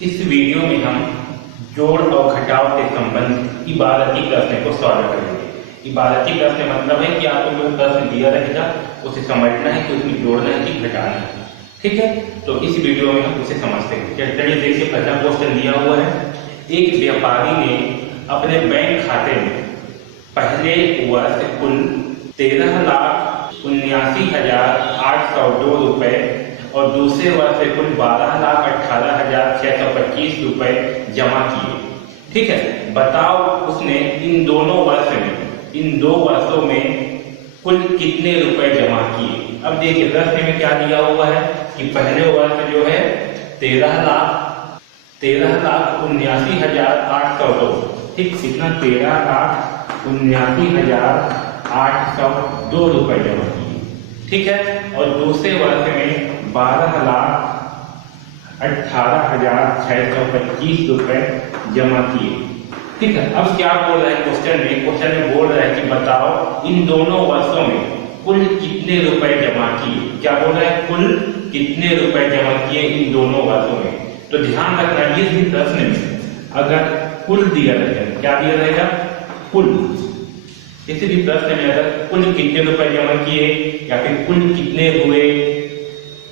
इस वीडियो में हम जोड़ और घटाव के संबंध इबारती प्रश्न को सॉल्व करेंगे। इबारती प्रश्न मतलब है कि आपको जो प्रश्न दिया रहेगा उसे समझना है कि उसमें जोड़ना है कि घटाना है। ठीक है, तो इस वीडियो में हम उसे समझते हैं। चलिए देखिए, पहला क्वेश्चन दिया हुआ है। एक व्यापारी ने अपने बैंक खाते में पहले वर्ष कुल 13,79,802 रुपए और दूसरे वर्ष से कुल 12,18,625 रुपए जमा किए। ठीक है, बताओ उसने इन दो वर्षों में कुल कितने रुपए जमा किए। अब देखिए प्रश्न में क्या दिया हुआ है कि पहले वर्ष जो है 13,79,802, ठीक, कितना 13,79,802 रुपए जमा किए। ठीक है, और दूसरे वर्ष में 12,18,625 रुपए जमा किए। ठीक है, अब क्या बोल रहा है क्वेश्चन में बोल रहा है कि बताओ इन दोनों वर्षों में कुल कितने रुपए जमा किए। क्या बोल रहा है, कुल कितने रुपए जमा किए इन दोनों वर्षों में। तो ध्यान रखना, ये भी प्रश्न में अगर कुल दिया रहेगा, क्या दिया रहेगा, कुल। किसी भी प्रश्न में अगर कुल कितने रुपए जमा किए या फिर कुल कितने हुए,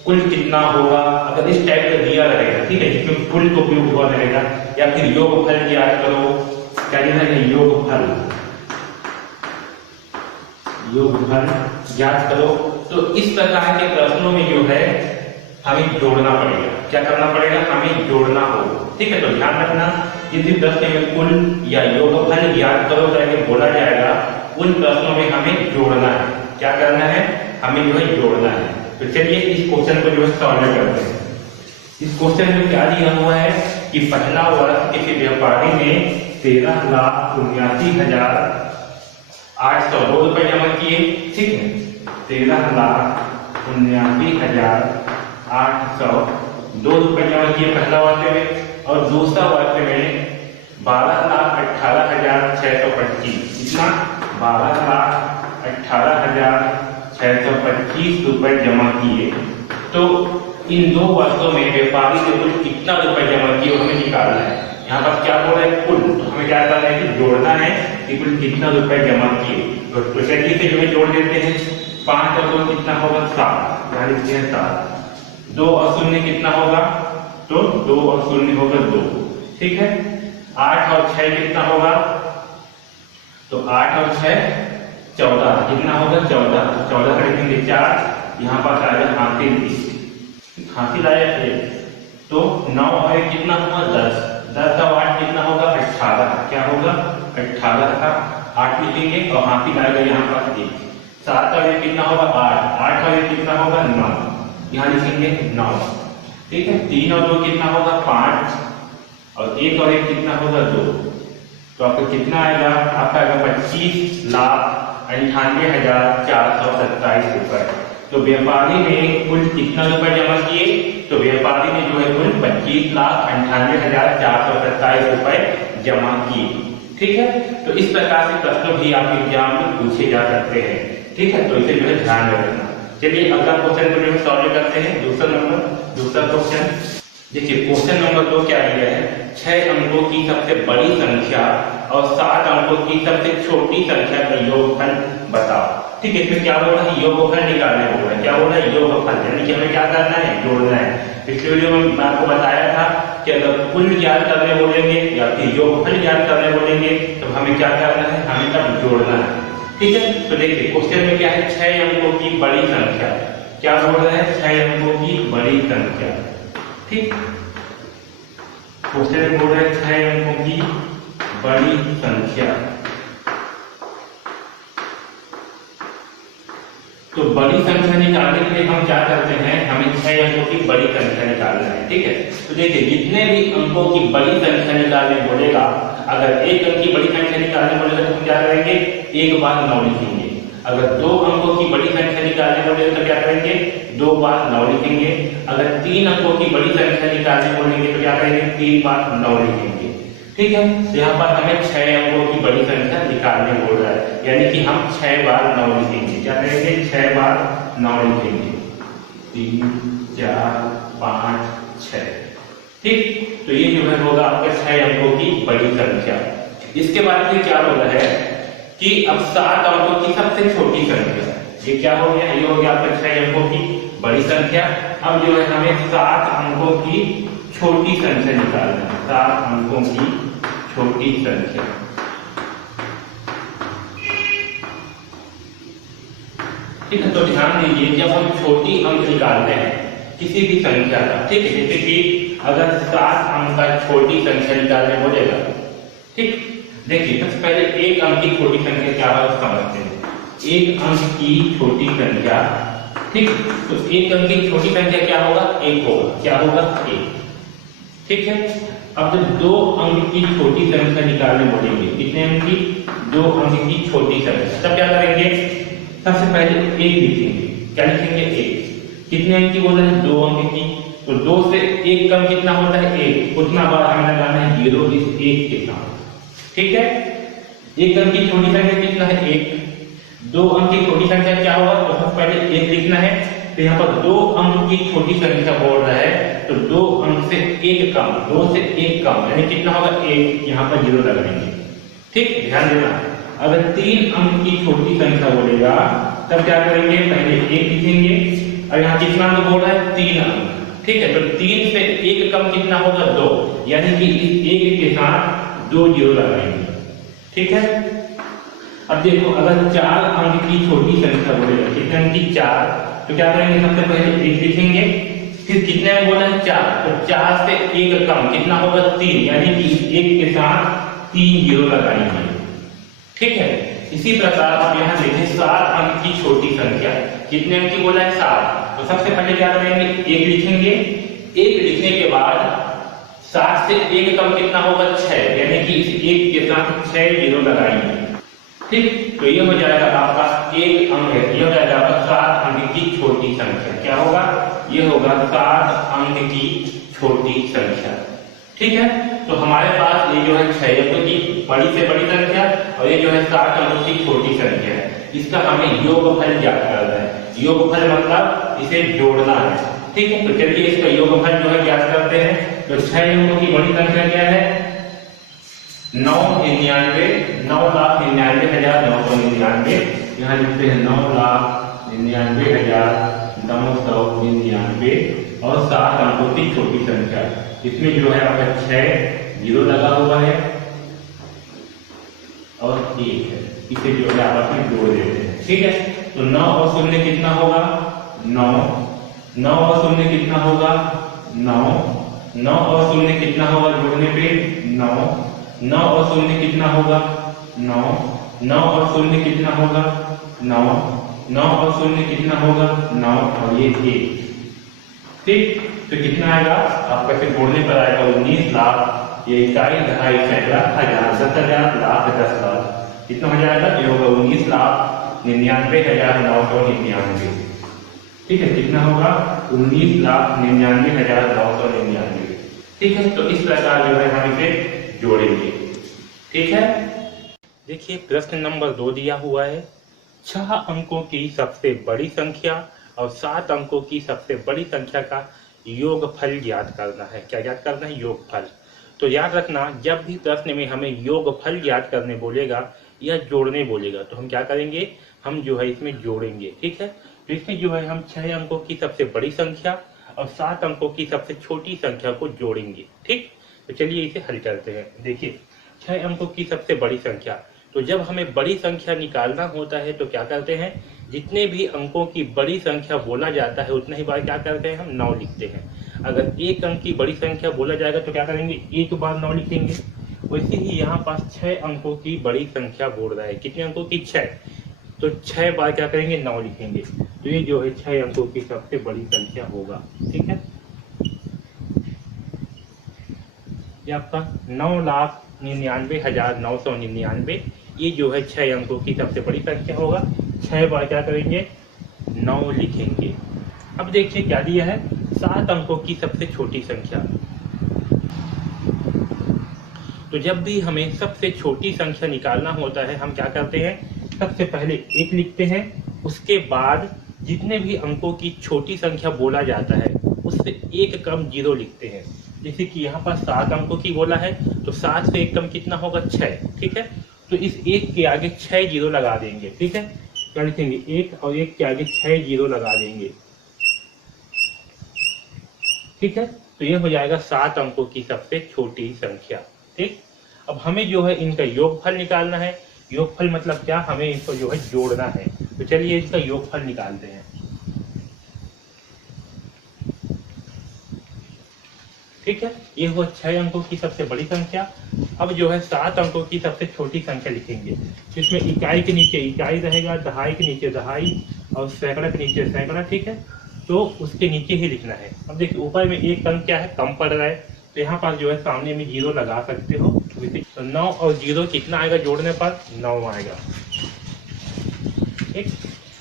कुल कितना होगा, अगर इस टाइप का दिया रहेगा, ठीक है, जिसमें कुल को उपयोग हुआ रहेगा, या फिर योगफल ज्ञात करो, क्या दिया है, योगफल ज्ञात करो। तो इस प्रकार के प्रश्नों में जो है हमें जोड़ना पड़ेगा। क्या करना पड़ेगा, हमें जोड़ना होगा। ठीक है, तो ध्यान रखना, किसी प्रश्न में कुल या योगफल ज्ञात करो करके बोला जाएगा, उन प्रश्नों में हमें जोड़ना है। क्या करना है, हमें जो है जोड़ना है। तो चलिए इस क्वेश्चन को जो है सॉल्व करते हैं। इस क्वेश्चन में क्या दिया हुआ है कि पहला वर्ष किसी व्यापारी ने 13,79,802 रुपए जमा किए। ठीक है, 13,79,802 रुपए जमा किए पहला वर्ष में, और दूसरा वर्ष में 12,18,625, कितना, 12,18,625 रुपए जमा किए। तो इन दो वर्षों में व्यापारी ने कुल कितना रुपए जमा किए हमें निकालना है। यहाँ पर क्या बोल रहा है, कुल। तो हमें क्या करना है कि जोड़ना है कि कुल कितना रुपए जमा किए। तो चलिए से जो है जोड़ देते हैं। 5 और 2 कितना होगा, 7, यानी 7। 2 और 0 कितना होगा, तो 2 और 0 होगा 2। ठीक है, 8 और 6 कितना होगा, तो 8 और 6 14, कितना होगा, 14। 14 का लिखेंगे 4, यहाँ पर आएगा हासिल आया 1, तो 9 और 1 कितना हुआ, 10। 10 और 8 कितना होगा, 18। क्या होगा, 18 का 8 लिखेंगे और हासिल आएगा यहाँ पर 1। 7 और 1 कितना होगा, 8। 8 और 1 कितना होगा, 9, यहाँ लिखेंगे 9। ठीक है, 3 और 2 कितना होगा, 5, और 1 और 1 कितना होगा, 2। तो आपको कितना आएगा, आपका आएगा 25,98,427 रुपए। तो व्यापारी ने कुल कितना रुपए जमा किए, तो व्यापारी ने जो है कुल 25,98,427 रुपए जमा किए। ठीक है, तो इस प्रकार से प्रश्न भी आपके एग्जाम में पूछे जा सकते हैं। ठीक है, तो इसे जो है ध्यान रखना। चलिए अगला क्वेश्चन को जो है सॉल्व करते हैं। दूसरा क्वेश्चन देखिए, क्वेश्चन नंबर 2 क्या दिया है, 6 अंकों की सबसे बड़ी संख्या और 7 अंकों की सबसे छोटी संख्या का योगफल बताओ। ठीक है, इसमें क्या बोल रहा है, योगफल निकालने बोल रहा है। क्या बोल रहा है, योगफल, यानी कि हमें क्या करना है, जोड़ना है। पिछले वीडियो में मैं आपको बताया था कि अगर कुल ज्ञात करने बोलेंगे या फिर योगफल ज्ञात करने बोलेंगे तो हमें क्या करना है, हमें तब जोड़ना है। ठीक है, तो देखिए क्वेश्चन में क्या है, 6 अंकों की बड़ी संख्या। क्या बोल रहा है, 6 अंकों की बड़ी संख्या। ठीक, क्वेश्चन में बोल रहा है 6 अंकों की बड़ी संख्या। तो बड़ी संख्या निकालने के लिए हम क्या करते हैं, हमें 6 अंकों की बड़ी संख्या निकालना है। ठीक है, तो देखिए जितने भी अंकों की बड़ी संख्या निकालने बोलेगा, अगर 1 अंक की बड़ी संख्या निकालने बोलेगा तो हम क्या करेंगे, एक बार 9 लिखेंगे। अगर 2 अंकों की बड़ी संख्या निकालने बोलेगा तो क्या करेंगे, 2 बार 9 लिखेंगे। अगर 3 अंकों की बड़ी संख्या निकालने बोलेंगे तो क्या करेंगे, 3 बार 9 लिखेंगे। ठीक है, तो यहाँ पर हमें 6 अंकों की बड़ी संख्या निकालने बोल रहा है, यानी कि हम 6 बार 9 लिखेंगे। क्या करेंगे, 6 बार 9 लिखेंगे, 3 4 5 6। ठीक, तो ये जो है होगा आपका 6 अंकों की बड़ी संख्या। इसके बाद फिर क्या बोला है कि अब 7 अंकों की सबसे छोटी संख्या, ये क्या हो गया, ये हो गया आपका 6 अंकों की बड़ी संख्या। अब जो है हमें 7 अंकों की छोटी संख्या निकालना है, 7 अंकों की छोटी संख्या। ठीक है, तो ध्यान दीजिए जब हम छोटी अंक निकालते हैं किसी भी संख्या का, ठीक है, जैसे कि अगर 7 अंक का छोटी संख्या निकालने बोलेगा, ठीक, देखिए सबसे पहले एक अंक की छोटी संख्या क्या है समझते हैं। एक अंक की छोटी संख्या, ठीक, तो एक अंक की छोटी संख्या क्या होगा, 1 होगा, क्या होगा 1, ठीक है। अब जब 2 अंक की छोटी संख्या निकालने बोलेंगे, कितने अंक की, 2 अंक की छोटी संख्या, तब क्या करेंगे, सबसे पहले 1 लिखेंगे, क्या लिखेंगे 1, कितने अंक की बोला है 2 अंक की, तो 2 से 1 कम कितना होता है 1, उतना बार हमें लगाना है 0 इस 1 के साथ, ठीक है। 1 अंक की छोटी संख्या कितना है 1, 2 अंक की छोटी संख्या क्या होगा, तो सबसे पहले 1 लिखना है, तो यहाँ पर 2 अंक की छोटी संख्या बोल रहा है, तो 2 अंक से 1 कम, 2 से 1 कम यानी कितना होगा 1, यहाँ पर 0 लगाएंगे, ठीक, ध्यान देना। अगर 3 अंक की छोटी संख्या बोलेगा तब क्या करेंगे, पहले 1 लिखेंगे, और यहाँ कितना अंक बोल रहा है 3 अंक, ठीक है, तो 3 से 1 कम कितना होगा 2, यानी कि इस 1 के साथ 2 0 लगाएंगे, ठीक है। अब देखो अगर 4 अंक की छोटी संख्या बोलेगा, कितने अंक की 4, तो क्या करेंगे, सबसे पहले 1 लिखेंगे, फिर कितने अंक बोला है 4, तो 4 से 1 कम कितना होगा 3, यानी कि 1 के साथ 3 0 लगाएंगे, ठीक है। इसी प्रकार आप यहाँ देखें 7 अंक की छोटी संख्या, कितने अंक की बोला है 7, तो सबसे पहले क्या करेंगे 1 लिखेंगे, 1 लिखने के बाद 7 से 1 कम कितना होगा 6, यानी कि इस 1 के साथ 6 0 लगाएंगे, ठीक, तो ये हो जाएगा आपका 1 अंक है, ये हो जाएगा आपका 7 अंक की छोटी संख्या, क्या होगा, ये होगा 7 अंक की छोटी संख्या, ठीक है। तो हमारे पास ये जो है 6 अंकों की बड़ी से बड़ी संख्या और ये जो है 7 अंकों की छोटी संख्या है, इसका हमें योगफल ज्ञात करना है। योगफल मतलब इसे जोड़ना है, ठीक है। तो चलिए इसका योगफल जो है ज्ञात करते हैं। तो 6 अंकों की बड़ी संख्या क्या है 9,99,999, यहाँ लिखते हैं 9,99,999 और 7 अंकों की छोटी संख्या, इसमें जो है आपका 6 0 लगा हुआ है और 1 है, इसे जो है आपस में जोड़ देते हैं, ठीक है। तो 9 और 0 कितना होगा 9, 9 और 0 कितना होगा 9, 9 और 0 कितना होगा जोड़ने पे 9, 9 और 0 कितना होगा 9, 9 और 0 कितना होगा 9, 9 और 0 कितना होगा 9 और ये 1, ठीक। तो कितना आएगा आपका फिर जोड़ने पर आएगा 19 लाख, ये 21 ढाई सैकड़ा हजार 10,000 लाख 10 लाख, कितना हो जाएगा ये होगा 19,99,999, ठीक है। कितना होगा 19,99,999, ठीक है। तो इस प्रकार जो है हम इसे जोड़ेंगे, ठीक है। देखिए प्रश्न नंबर 2 दिया हुआ है, 6 अंकों की सबसे बड़ी संख्या और 7 अंकों की सबसे बड़ी संख्या का योगफल ज्ञात करना है। क्या ज्ञात करना है योगफल। तो याद रखना जब भी प्रश्न में हमें योगफल ज्ञात करने बोलेगा या जोड़ने बोलेगा तो हम क्या करेंगे, हम जो है इसमें जोड़ेंगे, ठीक है। तो इसमें जो है हम 6 अंकों की सबसे बड़ी संख्या और 7 अंकों की सबसे छोटी संख्या को जोड़ेंगे, ठीक। तो चलिए इसे हल करते हैं। देखिए 6 अंकों की सबसे बड़ी संख्या, तो जब हमें बड़ी संख्या निकालना होता है तो क्या करते हैं, जितने भी अंकों की बड़ी संख्या बोला जाता है उतने ही बार क्या करते हैं हम 9 लिखते हैं। अगर 1 अंक की बड़ी संख्या बोला जाएगा तो क्या करेंगे 1 बार 9 लिखेंगे। वैसे ही यहाँ पास 6 अंकों की बड़ी संख्या बोल रहा है, कितने अंकों की 6, तो 6 बार क्या करेंगे 9 लिखेंगे। तो ये जो है 6 अंकों की सबसे बड़ी संख्या होगा, ठीक है। ये आपका 9,99,999 ये जो है 6 अंकों की सबसे बड़ी संख्या होगा। 6 बार क्या करेंगे 9 लिखेंगे। अब देखिए क्या दिया है 7 अंकों की सबसे छोटी संख्या। तो जब भी हमें सबसे छोटी संख्या निकालना होता है हम क्या करते हैं, सबसे पहले 1 लिखते हैं, उसके बाद जितने भी अंकों की छोटी संख्या बोला जाता है उससे 1 कम 0 लिखते हैं। जैसे कि यहाँ पर 7 अंकों की बोला है, तो 7 से एक कम कितना होगा 6, ठीक है। तो इस 1 के आगे 6 जीरो लगा देंगे, ठीक है। क्या लिखेंगे, 1 और 1 के आगे 6 जीरो लगा देंगे, ठीक है। तो ये हो जाएगा 7 अंकों की सबसे छोटी संख्या, ठीक। अब हमें जो है इनका योगफल निकालना है। योगफल मतलब क्या, हमें इनको जो है जोड़ना है। तो चलिए इसका योगफल निकालते हैं, ठीक है। ये हुआ 6 अंकों की सबसे बड़ी संख्या। अब जो है 7 अंकों की सबसे छोटी संख्या लिखेंगे, जिसमें इकाई के नीचे इकाई रहेगा, दहाई के नीचे दहाई और सैकड़ा के नीचे सैकड़ा, ठीक है। तो उसके नीचे ही लिखना है। अब देखिए ऊपर में एक अंक क्या है, कम पड़ रहा है, तो यहाँ पर जो है सामने में जीरो लगा सकते हो। तो 9 और जीरो कितना आएगा जोड़ने पर, 9 आएगा, ठीक।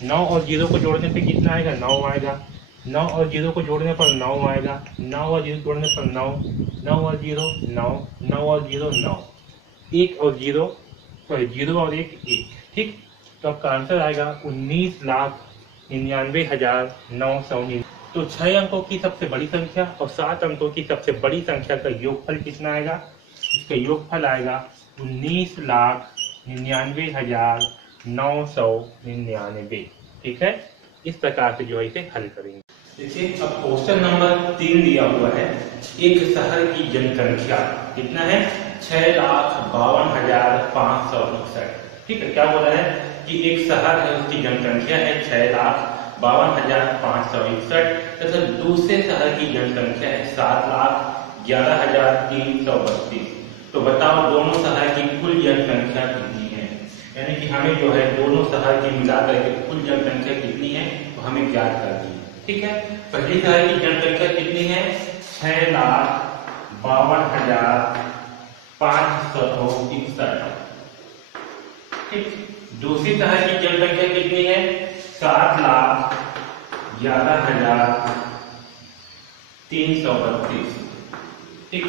9 और जीरो को जोड़ने से कितना आएगा, 9 आएगा। 9 और जीरो को जोड़ने पर 9 आएगा। 9 और जीरो जोड़ने पर 9, 9 और जीरो 9, 9 और जीरो 9, 1 और जीरो, सॉरी 0 और 1 1, ठीक। तो आपका आंसर आएगा 19,99,999। तो 6 अंकों की सबसे बड़ी संख्या और 7 अंकों की सबसे बड़ी संख्या का योगफल कितना आएगा, इसका योगफल आएगा 19,99,999, ठीक है। इस प्रकार से जो है इसे हल करेंगे। देखिए अब क्वेश्चन नंबर 3 दिया हुआ है, एक शहर की जनसंख्या कितना है, 6,52,561, ठीक है। क्या बोला है कि एक शहर है उसकी जनसंख्या है 6,52,561 तथा दूसरे शहर की जनसंख्या है 7,11,332। तो बताओ दोनों शहर की कुल जनसंख्या कितनी है, यानी कि हमें जो है दोनों शहर की मिलाकर के कुल जनसंख्या कितनी है तो हमें ज्ञात करनी है, ठीक है। पहली शहर की जनसंख्या कितनी है, 6,52,561, ठीक। दूसरी शहर की जनसंख्या कितनी है, 7,11,332, ठीक।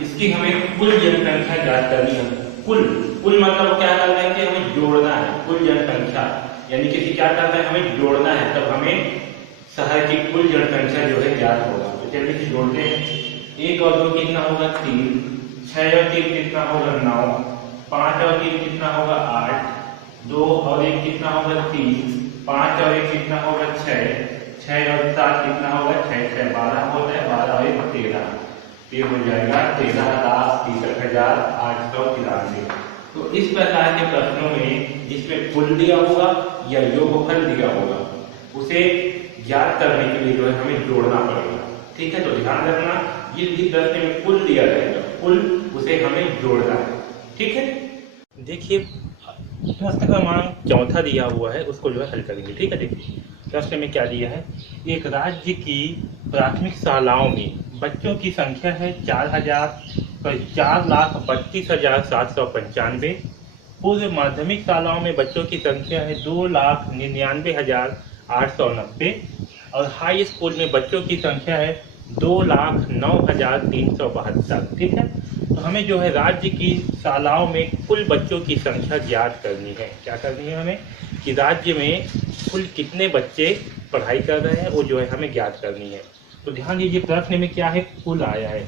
इसकी हमें कुल जनसंख्या ज्ञात करनी है। कुल कुल मतलब क्या करना है कि हमें जोड़ना है, कुल जनसंख्या यानी कि क्या करना है, हमें जोड़ना है, तब हमें शहर की कुल जनसंख्या जो है ज्ञात होगा। तो चलिए जोड़ते हैं, 1 और 2 कितना होगा 3, 6 और 3 कितना होगा 9, 5 और 3 कितना होगा 8, 2 और 1 कितना होगा 3, 5 और 1 कितना होगा 6, 6 और 7 कितना होगा 6, 6 12 होता है, 12 और 1 13, ये हो जाएगा 13,63,893। तो इस प्रकार के प्रश्नों में जिसमें कुल दिया होगा या योगफल दिया होगा उसे ज्ञात करने के लिए जो है हमें जोड़ना पड़ेगा, ठीक है। तो ध्यान रखना, जिस भी प्रश्न में कुल दिया जाएगा कुल उसे हमें जोड़ना है, ठीक है। देखिए प्रश्न क्रमांक 4 दिया हुआ है, उसको जो है हल करेंगे, ठीक है। देखिए प्रश्न में क्या दिया है, एक राज्य की प्राथमिक शालाओं में बच्चों की संख्या है 4,32,795, पूर्व माध्यमिक शालाओं में बच्चों की संख्या है 2,99,890 और हाई स्कूल में बच्चों की संख्या है 2,09,372, ठीक है। तो हमें जो है राज्य की शालाओं में कुल बच्चों की संख्या ज्ञात करनी है। क्या करनी है हमें कि राज्य में कुल कितने बच्चे पढ़ाई कर रहे हैं वो जो है हमें ज्ञात करनी है। तो ध्यान दीजिए प्रश्न में क्या है, कुल आया है,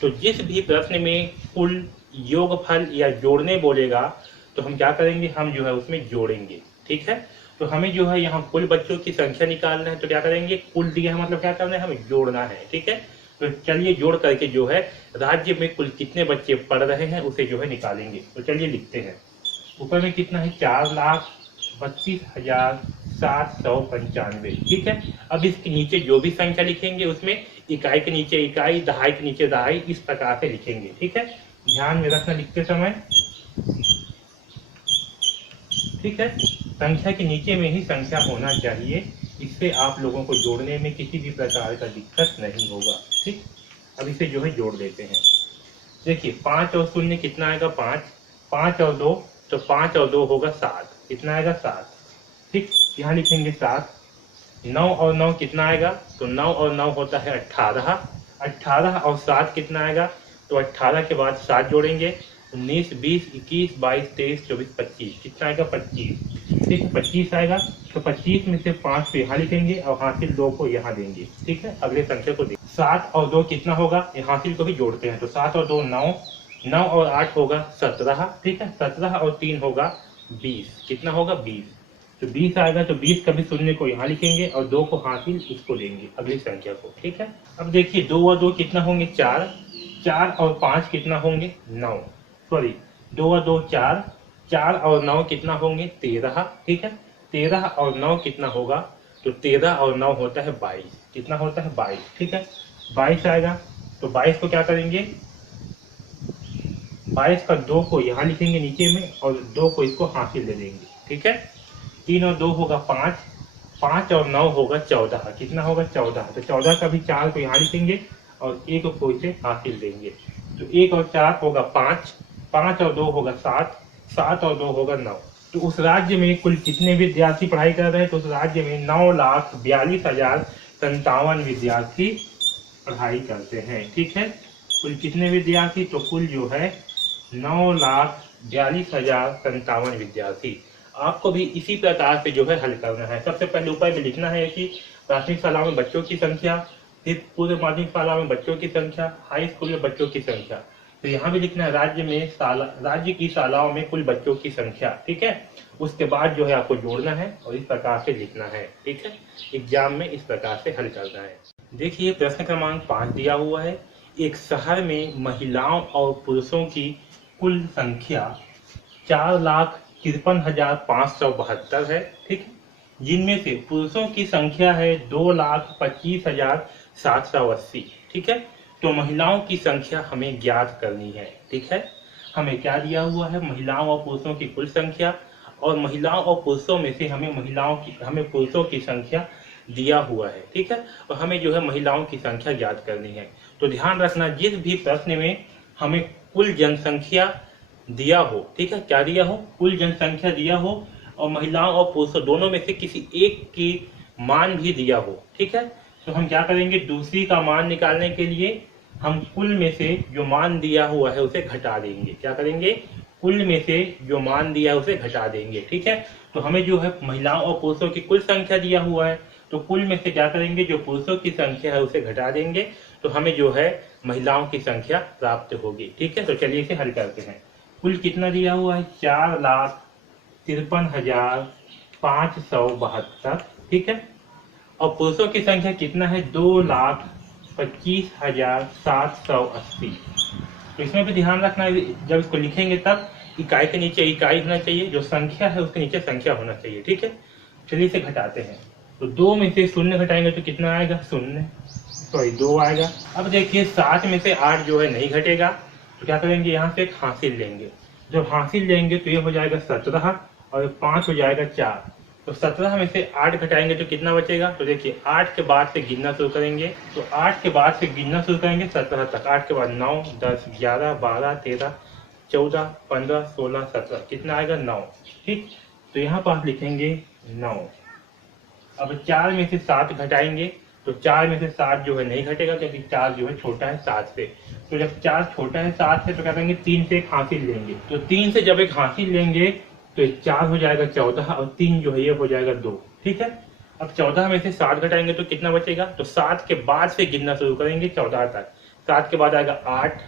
तो जिस भी प्रश्न में कुल योगफल या जोड़ने बोलेगा तो हम क्या करेंगे, हम जो है उसमें जोड़ेंगे, ठीक है। तो हमें जो है यहाँ कुल बच्चों की संख्या निकालना है, तो क्या करेंगे, कुल दिया है मतलब क्या करना है, हमें जोड़ना है, ठीक है। तो चलिए जोड़ करके जो है राज्य में कुल कितने बच्चे पढ़ रहे हैं उसे जो है निकालेंगे। तो चलिए लिखते हैं, ऊपर में कितना है 4,32,795, ठीक है। अब इसके नीचे जो भी संख्या लिखेंगे उसमें इकाई के नीचे इकाई, दहाई के नीचे दहाई, इस प्रकार से लिखेंगे, ठीक है। ध्यान में रखना लिखते समय, ठीक है। संख्या के नीचे में ही संख्या होना चाहिए, इससे आप लोगों को जोड़ने में किसी भी प्रकार का दिक्कत नहीं होगा, ठीक। अब इसे जो है जोड़ देते हैं। देखिए 5 और 0 कितना आएगा 5, 5 और 2 तो 5 और 2 होगा 7, कितना आएगा 7, ठीक। यहाँ लिखेंगे 7। 9 और 9 कितना आएगा, तो 9 और 9 होता है 18, 18 और 7 कितना आएगा, तो 18 के बाद 7 जोड़ेंगे, 19, 20, 21, 22, 23, 24, 25, कितना आएगा 25, ठीक है 25 आएगा, तो 25 में से 5 को यहाँ लिखेंगे और हासिल 2 को यहाँ देंगे। ठीक है, अगले संख्या को देंगे। 7 और 2 कितना होगा, ये हासिल को भी जोड़ते हैं, तो 7 और 2 9, 9 और 8 होगा 17। ठीक है, 17 और 3 होगा 20, कितना होगा 20, तो 20 आएगा। तो 20 कभी शून्य को यहाँ लिखेंगे और 2 को हासिल इसको देंगे अगली संख्या को। ठीक है, अब देखिए 2 और 2 कितना होंगे 4, 4 और 5 कितना होंगे 9, सॉरी 2 और 2 4, 4 और 9 कितना होंगे 13। ठीक है, 13 और 9 कितना होगा, तो 13 और 9 होता है 22, कितना होता है 22। ठीक है, 22 आएगा, तो 22 को क्या करेंगे, 22 का 2 को यहाँ लिखेंगे नीचे में और 2 को इसको हासिल दे देंगे। ठीक है, 3 और 2 होगा 5, 5 और 9 होगा 14, कितना होगा 14, तो 14 का भी 4 को यहाँ लिखेंगे और 1 को इसे हासिल देंगे, तो 1 और 4 होगा 5, 5 और 2 होगा 7, 7 और 2 होगा 9। तो उस राज्य में कुल कितने विद्यार्थी पढ़ाई कर रहे हैं, तो उस राज्य में 9,42,057 विद्यार्थी पढ़ाई करते हैं। ठीक है, कुल कितने विद्यार्थी, तो कुल जो है 9,42,057 विद्यार्थी। आपको भी इसी प्रकार से जो है हल करना है। सबसे पहले ऊपर में लिखना है कि प्राथमिक शाला में बच्चों की संख्या, फिर पूर्व माध्यमिक शाला में बच्चों की संख्या, हाई स्कूल में बच्चों की संख्या। तो यहाँ भी लिखना है राज्य की शालाओं में कुल बच्चों की संख्या। ठीक है, उसके बाद जो है आपको जोड़ना है और इस प्रकार से लिखना है। ठीक है, एग्जाम में इस प्रकार से हल करना है। देखिए प्रश्न क्रमांक 5 दिया हुआ है, एक शहर में महिलाओं और पुरुषों की कुल संख्या 4,53,572 है। ठीक, जिनमें से पुरुषों की संख्या है 2,25,780। ठीक है, तो महिलाओं की संख्या हमें ज्ञात करनी है। ठीक है, हमें क्या दिया हुआ है, महिलाओं और पुरुषों की कुल संख्या, और महिलाओं और पुरुषों में से हमें पुरुषों की संख्या दिया हुआ है। ठीक है, और हमें जो है महिलाओं की संख्या ज्ञात करनी है। तो ध्यान रखना, जिस भी प्रश्न में हमें कुल जनसंख्या दिया हो, ठीक है, क्या दिया हो, कुल जनसंख्या दिया हो, और महिलाओं और पुरुषों दोनों में से किसी एक की मान भी दिया हो, ठीक है, तो हम क्या करेंगे, दूसरी का मान निकालने के लिए हम कुल में से जो मान दिया हुआ है उसे घटा देंगे। क्या करेंगे, कुल में से जो मान दिया है उसे घटा देंगे। ठीक है, तो हमें जो है महिलाओं और पुरुषों की कुल संख्या दिया हुआ है, तो कुल में से क्या करेंगे, जो पुरुषों की संख्या है उसे घटा देंगे, तो हमें जो है महिलाओं की संख्या प्राप्त होगी। ठीक है, तो चलिए इसे हल करते हैं। कुल कितना दिया हुआ है, 4,53,572। ठीक है, और पुरुषों की संख्या कितना है, 2,25,780। तो इसमें भी ध्यान रखना है, जब इसको लिखेंगे तब इकाई के नीचे इकाई होना चाहिए, जो संख्या है उसके नीचे संख्या होना चाहिए। ठीक है, चलिए इसे घटाते हैं। तो 2 में से 0 घटाएंगे तो कितना आएगा, 0, सॉरी 2 आएगा। अब देखिए 7 में से 8 जो है नहीं घटेगा, तो क्या करेंगे, यहाँ से एक हासिल लेंगे। जब हासिल लेंगे तो ये हो जाएगा 17 और 5 हो जाएगा 4। तो 17 में से 8 घटाएंगे तो कितना बचेगा, तो देखिए 8 के बाद से गिनना शुरू करेंगे, तो 8 के बाद से गिनना शुरू करेंगे 17 तक। 8 के बाद 9, 10, 11, 12, 13, 14, 15, 16, 17, कितना आएगा 9। ठीक, तो यहाँ पर आप लिखेंगे 9। अब 4 में से 7 घटाएंगे, तो 4 में से 7 जो है नहीं घटेगा, क्योंकि 4 जो है छोटा है 7 से। तो जब 4 छोटा है 7 से, तो क्या करेंगे, 3 से एक हासिल लेंगे। तो 3 से जब एक हासिल लेंगे तो 4 हो जाएगा 14 और 3 जो है ये हो जाएगा 2। ठीक है, अब 14 में से 7 घटाएंगे तो कितना बचेगा, तो 7 के बाद से गिनना शुरू करेंगे 14 तक। 7 के बाद आएगा 8,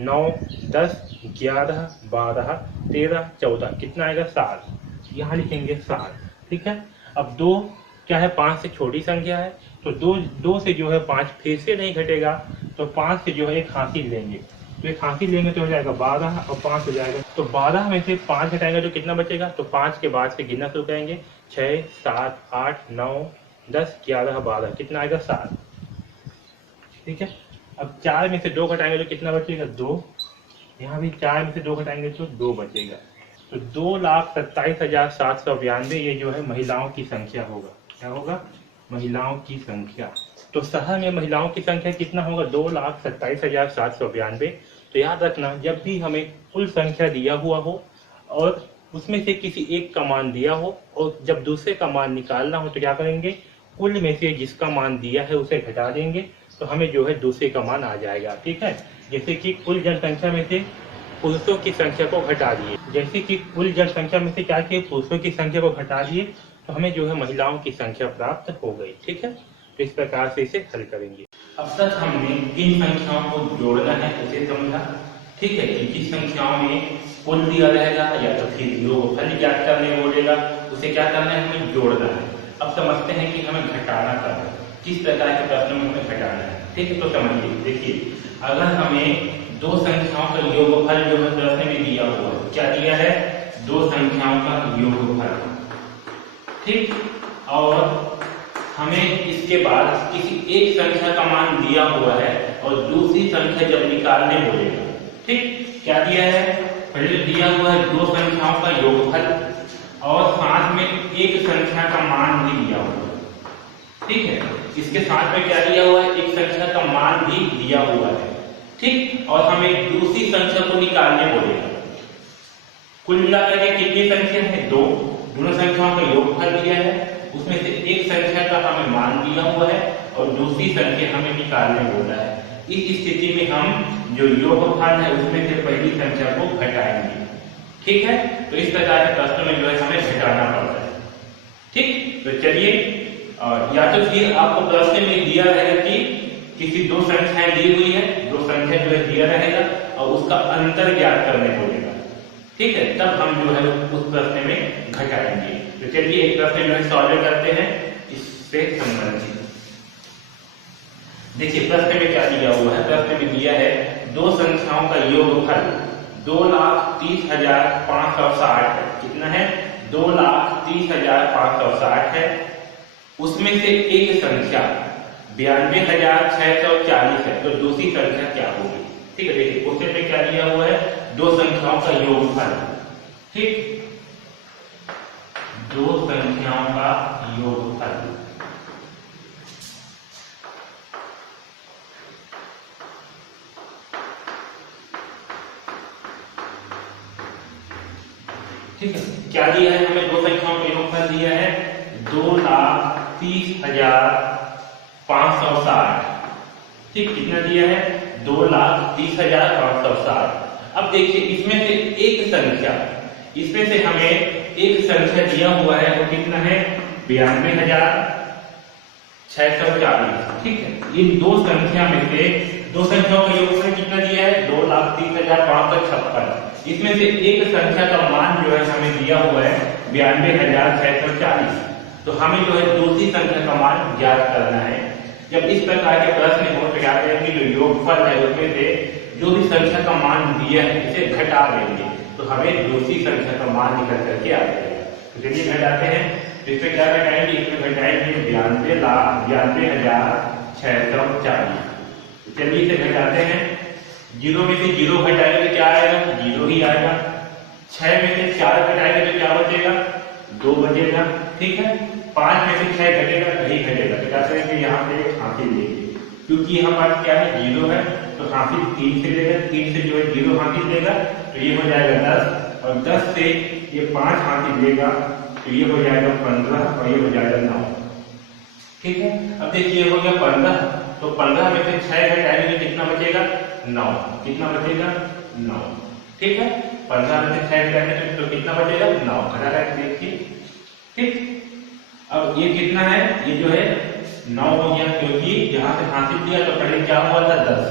9, 10, 11, 12, 13, 14, कितना आएगा 7, यहाँ लिखेंगे 7। ठीक है, अब 2 क्या है, 5 से छोटी संख्या है, तो 2 से जो है 5 फिर से नहीं घटेगा, तो 5 से जो है एक हासिल लेंगे, तो एक हासिल लेंगे तो हो जाएगा 12 और 5 हो जाएगा। तो 12 में से 5 घटाएंगे तो कितना बचेगा, तो 5 के बाद से गिनना शुरू करेंगे, 6, 7, 8, 9, 10, 11, 12, कितना आएगा 7। ठीक है, अब 4 में से 2 घटाएंगे तो कितना बचेगा, 2। यहाँ भी 4 में से 2 घटाएंगे तो 2 बचेगा। तो 2,27,792 ये जो है महिलाओं की संख्या होगा। क्या होगा, महिलाओं की संख्या। तो शहर में महिलाओं की संख्या कितना होगा, 2,27,792। तो याद रखना, जब भी हमें कुल संख्या दिया हुआ हो और उसमें से किसी एक का मान दिया हो और जब दूसरे का मान निकालना हो, तो क्या करेंगे, कुल में से जिसका मान दिया है उसे घटा देंगे, तो हमें जो है दूसरे का मान आ जाएगा। ठीक है, जैसे कि कुल जनसंख्या में से पुरुषों की संख्या को घटा दिए। जैसे कि कुल जनसंख्या में से क्या किए, पुरुषों की संख्या को घटा दिए, तो हमें जो है महिलाओं की संख्या प्राप्त हो गई। ठीक है, तो इस प्रकार से इसे हल करेंगे। अब तक हमने किन संख्याओं को जोड़ना है उसे समझा। ठीक है, कि किस संख्याओं में कुल दिया रहेगा या तो फिर योगफल ज्ञात करने बोलेगा, उसे क्या करना है, हमें जोड़ना है। अब समझते हैं कि हमें घटाना करना है, किस प्रकार के प्रश्नों में हमें घटाना है। ठीक है, तो समझिए, देखिए, अगर हमें दो संख्याओं का योगफल जो है प्रश्न में दिया हुआ है, क्या दिया है, दो संख्याओं का योगफल। ठीक, और हमें इसके बाद किसी एक संख्या का मान दिया हुआ है और दूसरी संख्या जब निकालने बोलेगा। ठीक, क्या दिया है, पहले दिया हुआ है दो संख्याओं का योगफल और साथ में एक संख्या का मान भी दिया हुआ है। ठीक है, इसके साथ में क्या दिया हुआ है, एक संख्या का मान भी दिया हुआ है। ठीक, और हमें दूसरी संख्या को निकालने बोलेगा। कुल मिलाकर के कितनी संख्या है, दो, दोनों संख्याओं का योगफल दिया है, उसमें से एक संख्या का हमें मान दिया हुआ है और दूसरी संख्या हमें निकालने बोला है। इस स्थिति में हम जो योगफल है उसमें से पहली संख्या को घटाएंगे। ठीक है, तो इस प्रकार के प्रश्न में जो है हमें घटाना पड़ता है। ठीक, तो चलिए, या तो फिर आपको प्रश्न में दिया रहेगा कि किसी दो संख्याएं दी हुई है, दो संख्या जो है दिया रहेगा और उसका अंतर ज्ञात करने बोलेगा। ठीक है, तब हम जो है उस प्रश्न में घटाएंगे। तो चलिए एक प्रश्न जो है सॉल्व करते हैं इससे संबंधित। देखिए प्रश्न में क्या दिया हुआ है, प्रश्न में दिया है दो संख्याओं का योगफल 2,30,560 है। कितना है, 2,30,560 है। उसमें से एक संख्या 92,640 है, तो दूसरी संख्या क्या होगी। ठीक है, देखिए क्वेश्चन में क्या दिया हुआ है, दो संख्याओं का योगफल। ठीक, दो संख्याओं का योगफल। ठीक है, क्या दिया है हमें, दो संख्याओं का योगफल दिया है 2,30,560। ठीक, कितना दिया है, 2,30,560। अब देखिए इसमें से एक संख्या, इसमें से हमें एक संख्या दिया हुआ है वो कितना है, 92,640। ठीक है, इन दो संख्या में से दो संख्याओं का योगफल कितना दिया है, 2,30,556। इसमें से एक संख्या का मान जो है हमें दिया हुआ है 92,640। तो हमें जो है दूसरी संख्या का मान ज्ञात करना है। जब इस प्रकार के प्रश्न हो तो क्या करेंगे, जो योगफल है उसमें से जो भी संख्या का मान दिया है इसे घटा देंगे, तो हमें दूसरी संख्या का मान निकल करके आ जाएगा। तो चलिए घटाते हैं, इसमें क्या घटाएंगे, इसमें घटाएंगे 92,640। चलिए इसे घटाते हैं, जीरो में से जीरो घटाएंगे तो क्या आएगा, जीरो ही आएगा। 6 में से 4 घटाएंगे तो क्या बचेगा, 2 बचेगा। ठीक है, 5 में से 6 घटेगा, नहीं घटेगा, तो क्या करेंगे, यहाँ पे हासिल लेंगे, क्योंकि यहाँ पास क्या है, जीरो है, तो हासिल 3 से लेगा, 3 से जो है जीरो हासिल लेगा, तो ये हो जाएगा 10, और 10 से ये 5 हासिल लेगा, तो ये हो जाएगा 15, और ये हो जाएगा 9। ठीक है, अब देखिए हो गया 15, तो 15 में से 6 घटाएंगे तो कितना बचेगा, 9। कितना बचेगा, 9। ठीक है, 15 में से 6 घटाएंगे तो कितना बचेगा, 9। घटा करके देखिए। ठीक, अब ये कितना है, ये जो है 9 हो गया, क्योंकि यहाँ से हासिल किया तो पहले क्या हुआ था, 10।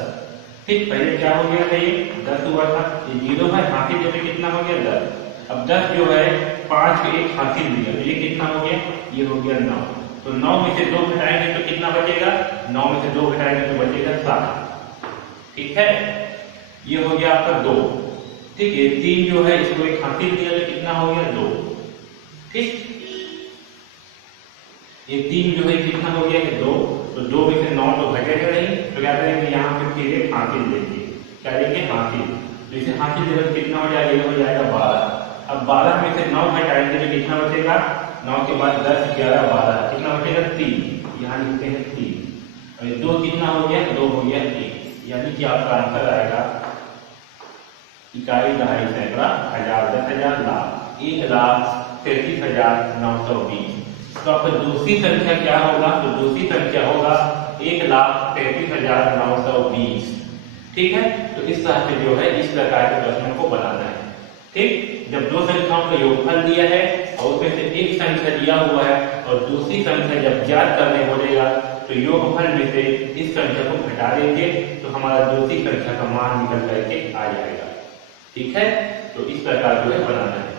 ठीक, पहले क्या हो गया था, ये 10 हुआ था, ये जीरो है, हासिल जब कितना हो गया, 10। अब 10 जो है 5 को एक हासिल दिया, तो ये कितना हो गया, ये हो गया 9। तो 9 में से 2 घटाएंगे तो कितना बचेगा, 9 में से 2 घटाएंगे तो बचेगा 7। ठीक है, ये हो गया आपका 2। ठीक है, 3 जो है इसको एक हासिल दिया तो कितना हो गया, 2। ठीक, ये 3 जो है कितना हो गया, 2। तो 2 में से 9 तो घटेगा नहीं, तो क्या करेंगे, यहाँ पे फिर एक हासिल देंगे, क्या देंगे, हासिल। तो इसे हासिल देगा तो कितना हो जाएगा, ये हो जाएगा 12। अब 12 में से 9 घटाएंगे तो कितना बचेगा, 9 के बाद 10, 11, 12, कितना बचेगा, 3। यहाँ लिखते हैं 3, और 2 कितना हो गया, 2 हो गया 1। यानी कि आपका आंसर आएगा इकाई, दहाई, सैकड़ा, हजार, 10,000, लाख, 1,33,920। तो आपका दूसरी संख्या क्या होगा, तो दूसरी संख्या होगा 1,33,920। ठीक है, तो इस तरह से जो है इस प्रकार के प्रश्नों को बनाना है। ठीक, जब दो संख्याओं का योगफल दिया है और उसमें से एक संख्या दिया हुआ है और दूसरी संख्या जब ज्ञात करने बोलेगा तो योगफल में से इस संख्या को घटा देंगे तो हमारा दूसरी संख्या का मान निकल करके आ जाएगा। ठीक है, तो इस प्रकार जो है बनाना है।